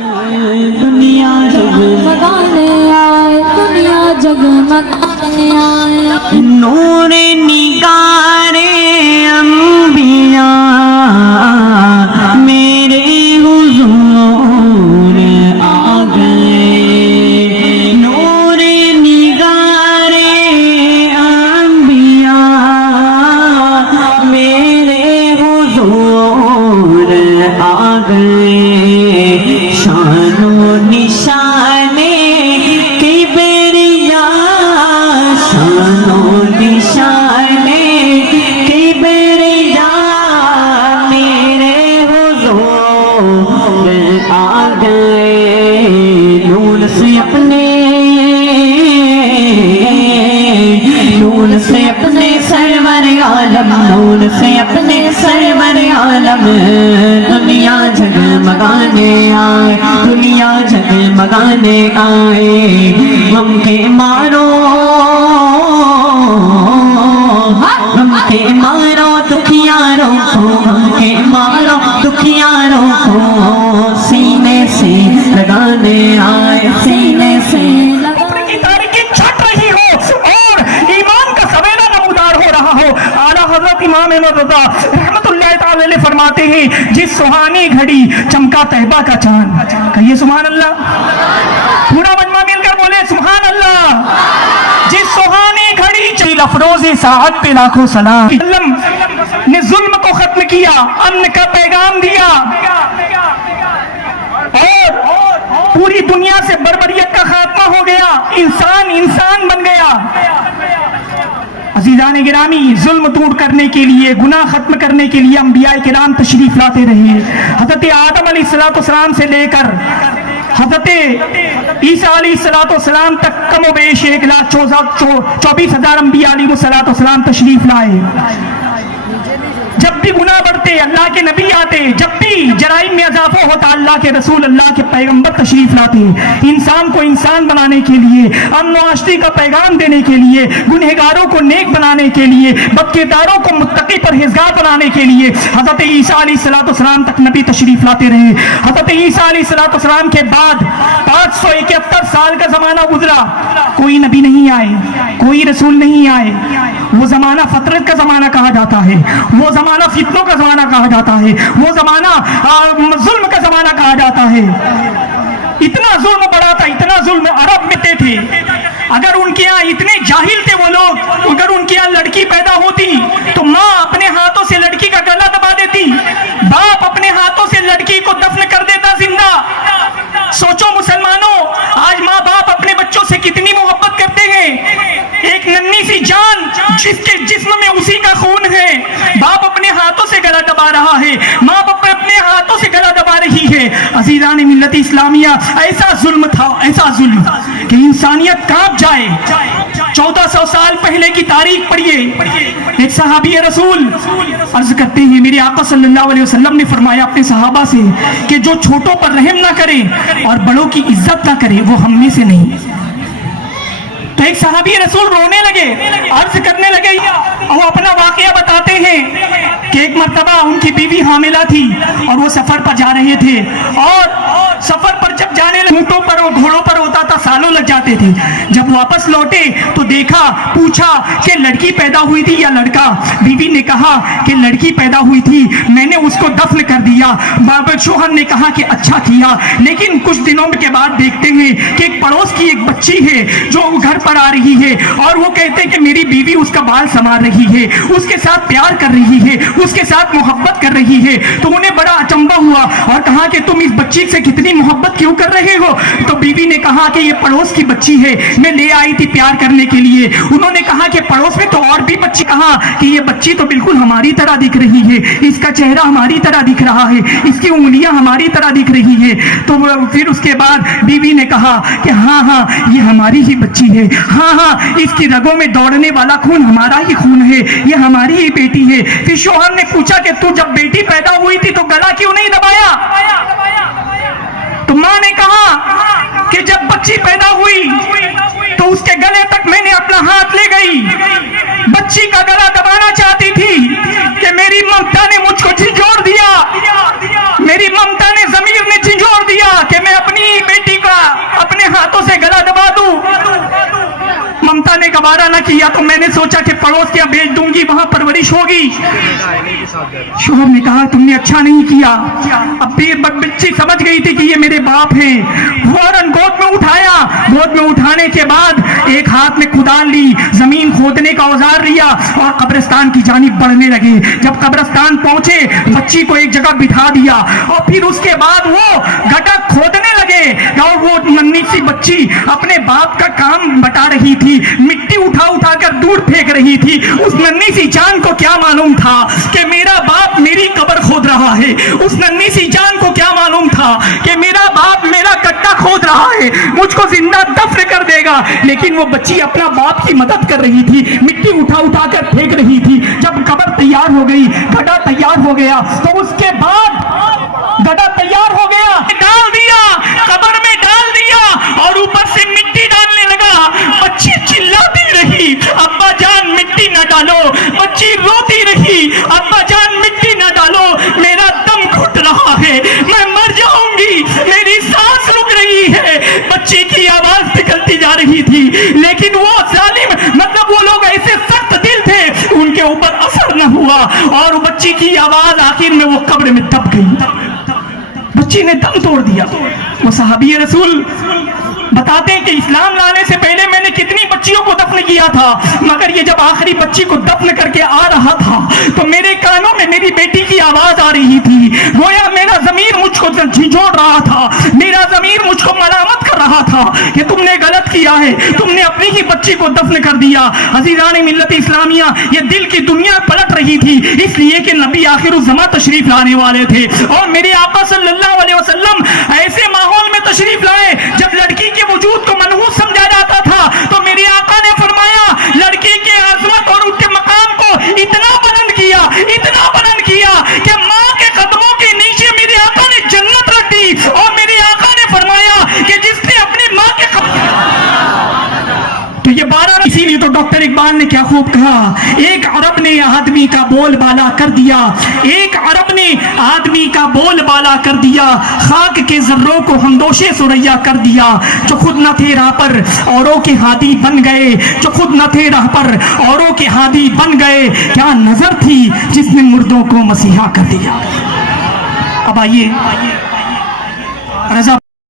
دنیا جگمگانے آئے، دنیا جگمگانے آئے، نور نگار انبیاء میرے حضور آ گئے، نور نگار انبیاء میرے حضور آ گئے، شان و نشان کبریا، شان و نشان کبریا میرے حضور آ گئے، نور سے اپنے، نور سے اپنے سرور عالم، نور سے اپنے سرور عالم دنیا جگمگانے آئے، دنیا جگمگانے آئے، غم کے مارو، غم کے مارو دکھیاروں کو، غم کے مارو دکھیاروں کو سینے سے لگانے آئے، سینے سے کفر کی تاریکی چھٹ رہی ہو اور ایمان کا سویرا نمودار ہو رہا ہو۔ اعلیٰ حضرت امام رضا رحمت اللہ تعالی علیہ فرماتے ہیں، جس سہانی گھڑی چمکا طیبہ کا چاند، کہیے سبحان اللہ، پورا مجمع مل کر بولے سبحان اللہ، جس سہانی گھڑی چیل افروز ساعت پہ لاکھوں سلام نے ظلم کو ختم کیا، امن کا پیغام دیا اور پوری دنیا سے بربریت کا خاتمہ ہو گیا، انسان انسان بن گیا۔ عزیزان گرامی، ظلم دور کرنے کے لیے، گناہ ختم کرنے کے لیے انبیاء کرام تشریف لاتے رہے، حضرت آدم علیہ السلام سے لے کر حضرت عیسیٰ علیہ السلام تک کم و بیش 1,24,000 انبیاء علیہ السلام تشریف لائے۔ جب بھی گناہ بڑھتے اللہ کے نبی آتے، جب بھی جرائم میں اضافہ ہوتا اللہ کے رسول، اللہ کے پیغمبر تشریف لاتے، انسان کو انسان بنانے کے لیے، امن و آشتی کا پیغام دینے کے لیے، گنہگاروں کو نیک بنانے کے لیے، بدکرداروں کو متقی پرہیزگار بنانے کے لیے حضرت عیسیٰ علیہ السلام تک نبی تشریف لاتے رہے۔ حضرت عیسیٰ علیہ السلام کے بعد 571 سال کا زمانہ گزرا، کوئی نبی نہیں آئے، کوئی رسول نہیں آئے۔ وہ زمانہ فطرت کا زمانہ کہا جاتا ہے، وہ زمانہ فتنوں کا زمانہ کہا جاتا ہے، وہ زمانہ ظلم کا زمانہ کہا جاتا ہے۔ اتنا ظلم بڑا تھا، اتنا ظلم عرب میں تھے، اگر ان کے یہاں اتنے جاہل تھے وہ لوگ، اگر ان کے یہاں لڑکی پیدا ہوتی تو ماں اپنے ہاتھوں سے لڑکی کا گلا دبا دیتی، باپ اپنے ہاتھوں سے لڑکی کو دفن کر دیتا زندہ۔ سوچو مسلمانوں، آج ماں باپ اپنے بچوں سے کتنی محبت کرتے ہیں، ایک ننھی سی جان جس کے جسم میں اسی کا خون ہے، باپ اپنے ہاتھوں سے گلا دبا رہا ہے، ماں باپ اپنے ہاتھوں سے گلا دبا رہی ہے۔ عزیزان ملت اسلامیہ، ایسا ظلم تھا، ایسا ظلم کہ انسانیت کانپ جائے۔ 1400 سال پہلے کی تاریخ پڑھیے، ایک صحابی رسول عرض کرتے ہیں، میرے آقا صلی اللہ علیہ وسلم نے فرمایا اپنے صحابہ سے کہ جو چھوٹوں پر رحم نہ کرے اور بڑوں کی عزت نہ کرے وہ ہم میں سے نہیں۔ تو ایک صحابی رسول رونے لگے، عرض کرنے لگے، وہ اپنا واقعہ بتاتے ہیں کہ ایک مرتبہ ان کی بیوی حاملہ تھی اور وہ سفر پر جا رہے تھے، اور سفر پر جب جانے لگے اونٹوں پر اور گھوڑوں پر ہوتا تھا، سالوں لگ جاتے تھے۔ جب واپس لوٹے تو دیکھا، پوچھا کہ لڑکی پیدا ہوئی تھی یا لڑکا؟ بیوی نے کہا کہ لڑکی پیدا ہوئی تھی، میں نے اس کو دفن کر دیا۔ شوہر نے کہا کہ اچھا کیا، لیکن کچھ دنوں کے بعد دیکھتے ہیں کہ ایک پڑوس کی ایک بچی ہے جو گھر پر آ رہی ہے، اور وہ کہتے ہیں کہ میری بیوی اس کا بال سنوار رہی ہے، اس کے ساتھ پیار کر رہی ہے، اس کے ساتھ محبت کر رہی ہے۔ تو انہیں بڑا اچنبھا ہوا اور کہا کہ تم اس بچی سے کتنی محبت کیوں کر رہے ہو؟ تو بیوی نے کہا کہ یہ پڑوس کی بچی ہے، میں لے آئی تھی پیار کرنے کے لیے۔ انہوں نے کہا کہ پڑوس میں تو اور بھی بچی، کہا کہ یہ بچی تو بالکل ہماری طرح دکھ رہی ہے، اس کا چہرہ ہماری طرح دکھ رہا ہے، اس کی انگلیاں ہماری طرح دکھ رہی ہے۔ تو پھر اس کے بعد بیوی نے کہا کہ ہاں ہاں یہ ہماری ہی بچی ہے، ہاں ہاں اس کی رگوں میں دوڑنے والا خون ہمارا ہی خون ہے، یہ ہماری ہی بیٹی ہے۔ پھر شوہر نے پوچھا کہ تو جب بیٹی پیدا ہوئی تھی تو گلا کیوں نہیں دبایا؟ تو ماں نے کہا کہ جب بچی پیدا ہوئی تو اس کے گلے تک میں نے اپنا ہاتھ لے گئی، بچی کا گلا دبانا چاہتی تھی کہ میری ممتا نے مجھ کو جھنجھوڑ دیا، میری ممتا نے ضمیر نے جھنجھوڑ دیا کہ میں نہ کیا تو میں نے سوچا کہ پڑوس کے بھیج دوں گی, وہاں پرورش ہوگی. شوہر نے کہا تم نے اچھا نہیں کیا. اب پھر بچی سمجھ گئی تھی کہ یہ میرے باپ ہیں, فوراً گود میں اٹھایا. گود میں اٹھانے کے بعد ایک ہاتھ میں کدال لی, زمین کھودنے کا اوزار لیا اور قبرستان کی جانب بڑھنے لگے. جب قبرستان پہنچے بچی کو ایک جگہ بٹھا دیا اور پھر اس کے بعد وہ گٹا کھودنے لگے اور وہ ننھی سی بچی اپنے باپ کا کام بتا رہی تھی, مٹی اٹھا اٹھا کر دور پھینک رہی تھی. اس ننھی سی جان کو کیا معلوم تھا کہ میرا باپ میری قبر کھود رہا ہے. اس ننھی سی جان کو کیا معلوم تھا کہ میرا باپ میرا گٹا کھود رہا ہے, مجھ کو زندہ دفن کر دے گا. لیکن وہ بچی اپنا باپ کی مدد کر رہی تھی, مٹی اٹھا اٹھا کر پھینک رہی تھی. جب قبر تیار ہو گئی, گٹا تیار ہو گیا, تو اس کے بعد گٹا تیار ہو گیا, ڈال دیا, قبر میں ڈال دیا اور اوپر سے مٹی ڈالنے لگا. بچی چلاتی رہی, ابا جان مٹی نہ ڈالو. بچی روتی رہی, ابا جان مٹی نہ ڈالو, میرا دم گھٹ رہا ہے, میں مر جاؤں گی, میری سانس رک رہی ہے. بچی کی آواز نکلتی جا رہی تھی, لیکن وہ ظالم مطلب وہ لوگ ایسے سخت دل تھے, ان کے اوپر اثر نہ ہوا اور بچی کی آواز آخر میں وہ قبر میں دب گئی. بچی نے دم توڑ دیا. وہ صحابی رسول بتاتے ہیں کہ اسلام لانے سے پہلے میں نے کتنی بچیوں کو دفن کیا تھا, مگر یہ جب آخری بچی کو دفن کر کے آ رہا تھا تو میرے کانوں میں میری بیٹی کی آواز آ رہی تھی. گویا میرا ضمیر مجھ کو جھنجھوڑ رہا تھا, میرا ضمیر مجھ کو ملامت کر رہا تھا کہ تم نے غلط کیا ہے, تم نے اپنی ہی بچی کو دفن کر دیا. عزیزان ملت اسلامیہ, یہ دل کی دنیا پلٹ رہی تھی اس لیے کہ نبی آخر الزمان تشریف لانے والے تھے اور میرے آقا صلی اللہ علیہ وسلم ایسے ماحول میں تشریف لائے جب لڑکی کے وجود کو منحوس سمجھا جاتا تھا. تو میرے آقا نے فرمایا لڑکی کے عظمت اور ان کے مقام کو اتنا بلند کیا, اتنا بلند کیا کہ ماں کے قدموں کے نیچے میرے آقا نے جنت رکھ دی. اور میرے آقا نے فرمایا کہ جس نے اپنی ماں کے تو یہ 12, اسی لیے تو ڈاکٹر اقبال نے کیا خوب کہا, ایک عرب نے آدمی کا بول بالا کر دیا, ایک عرب نے آدمی کا بول بالا کر دیا, خاک کے ذروں کو ہمدوش سریا کر دیا. جو خود نہ تھے راہ پر اوروں کے ہادی بن گئے, جو خود نہ تھے راہ پر اوروں کے ہادی بن گئے, کیا نظر تھی جس نے مردوں کو مسیحا کر دیا. اب آئیے